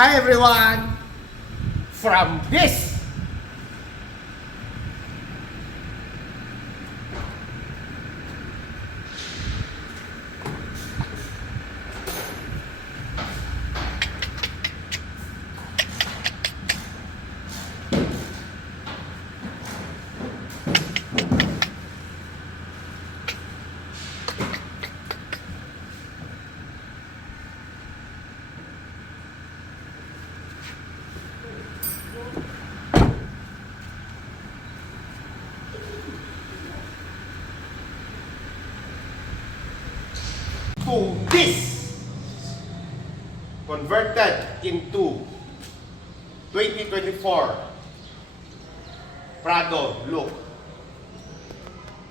Hi everyone! From this to this converted into 2024 Prado look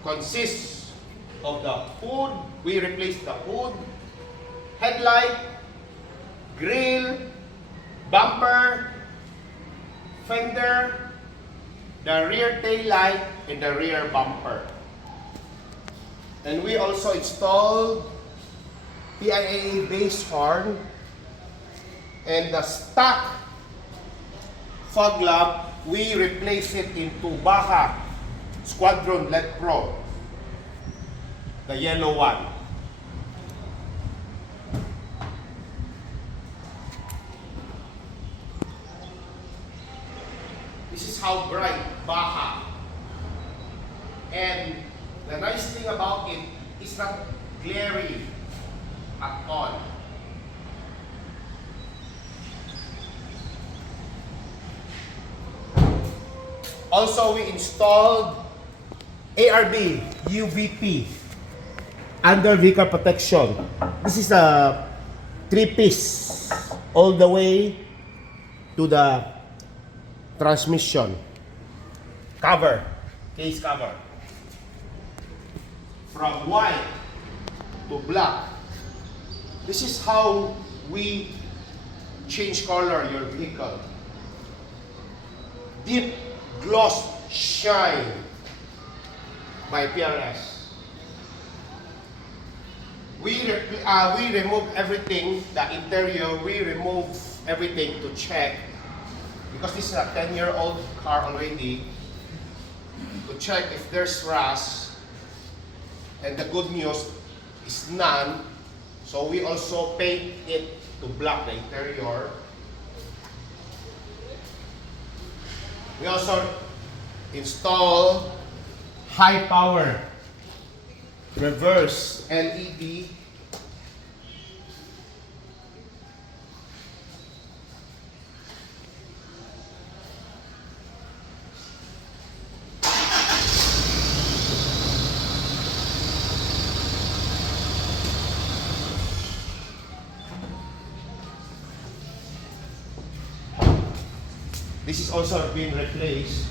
consists of the hood. We replaced the hood, headlight, grille, bumper, fender, the rear tail light, and the rear bumper. And we also installed PIAA base horn and the stock fog lamp. We replace it into BAJA SQUADRON LED Pro, the yellow one. This is how bright BAJA. And the nice thing about it is not glary at all. Also, we installed ARB UVP under vehicle protection. This is a 3-piece all the way to the transmission cover, case cover, from white to black. This is how we change color your vehicle. Deep gloss shine by PRS. We remove everything, the interior, we remove everything to check, because this is a 10-year-old car already, to check if there's rust, and the good news is none. So we also paint it to black, the interior. We also install high power reverse LED. This is also being replaced,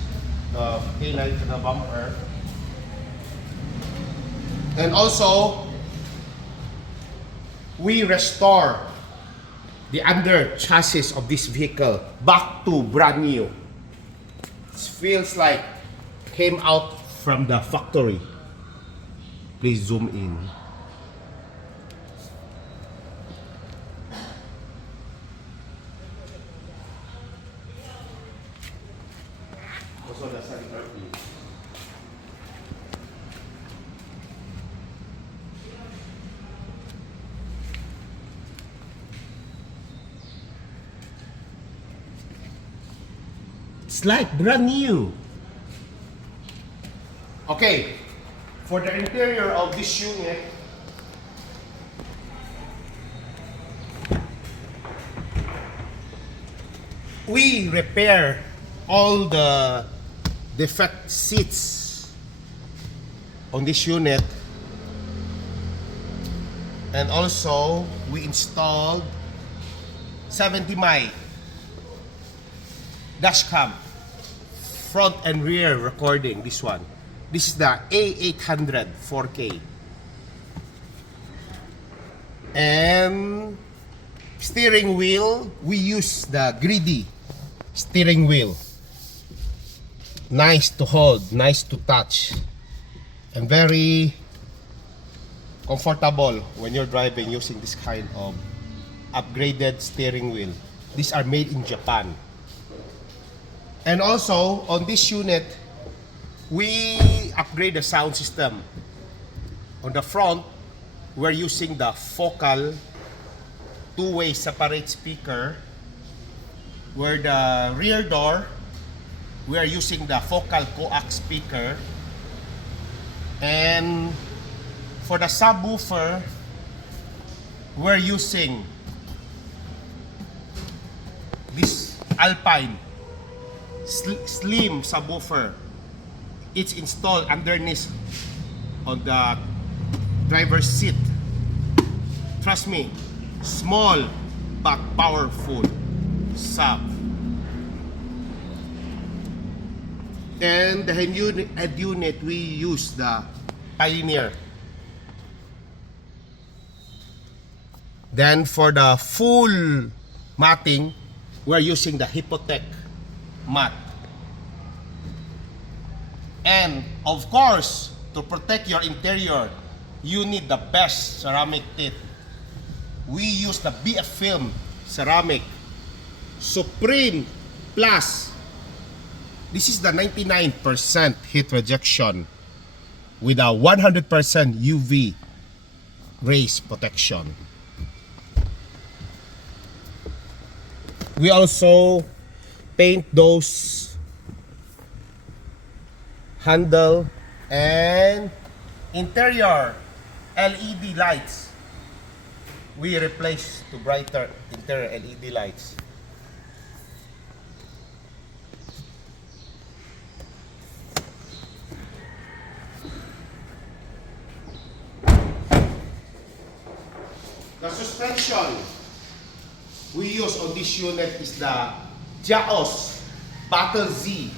the taillight and the bumper. And also, we restore the under chassis of this vehicle back to brand new. It feels like came out from the factory. Please zoom in. It's like brand new. Okay, for the interior of this unit, we repair all the defect seats on this unit, and also we installed 70mm dashcam, front and rear recording. This one, this is the A800 4K, and steering wheel, we use the GREDDY steering wheel. Nice to hold, nice to touch, and very comfortable when you're driving using this kind of upgraded steering wheel. These are made in Japan. And also, on this unit, we upgrade the sound system. On the front, we're using the focal two-way separate speaker. Where the rear door, we are using the focal coax speaker. And for the subwoofer, we're using this ALPINE slim subwoofer. It's installed underneath on the driver's seat. Trust me, small but powerful sub. And the head unit, we use the Pioneer. Then for the full matting, we're using the HIPPOTECH mat. And of course, to protect your interior, you need the best ceramic teeth. We use the BF film ceramic Supreme Plus. This is the 99% heat rejection with a 100% UV rays protection. We also paint those handle and interior LED lights. We replace to brighter interior LED lights. The suspension we use on this unit is the JAOS Battle Z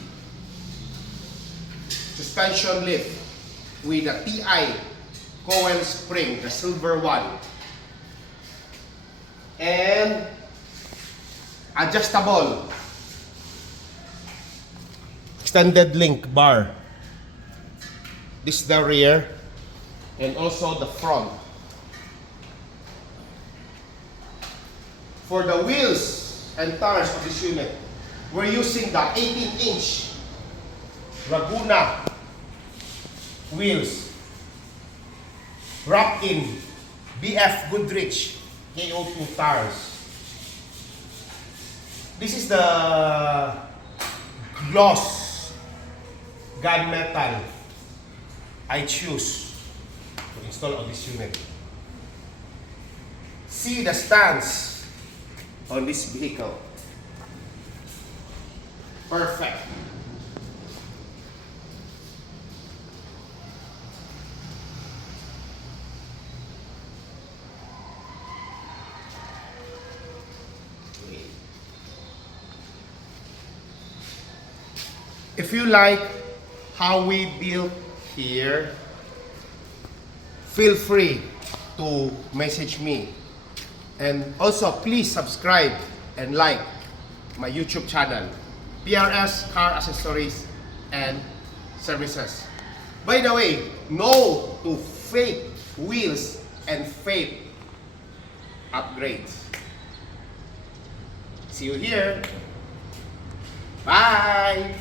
suspension lift with a TI coil spring, the silver one, and adjustable extended link bar. This is the rear and also the front. For the wheels and tires of this unit, we're using the 18-inch RAGUNA wheels wrapped in BF GOODRICH KO2 tires. This is the gloss gunmetal I choose to install on this unit. See the stance on this vehicle. Perfect. If you like how we built here, feel free to message me. And also, please subscribe and like my YouTube channel, PRS Car Accessories and Services. By the way, no to fake wheels and fake upgrades. See you here. Bye!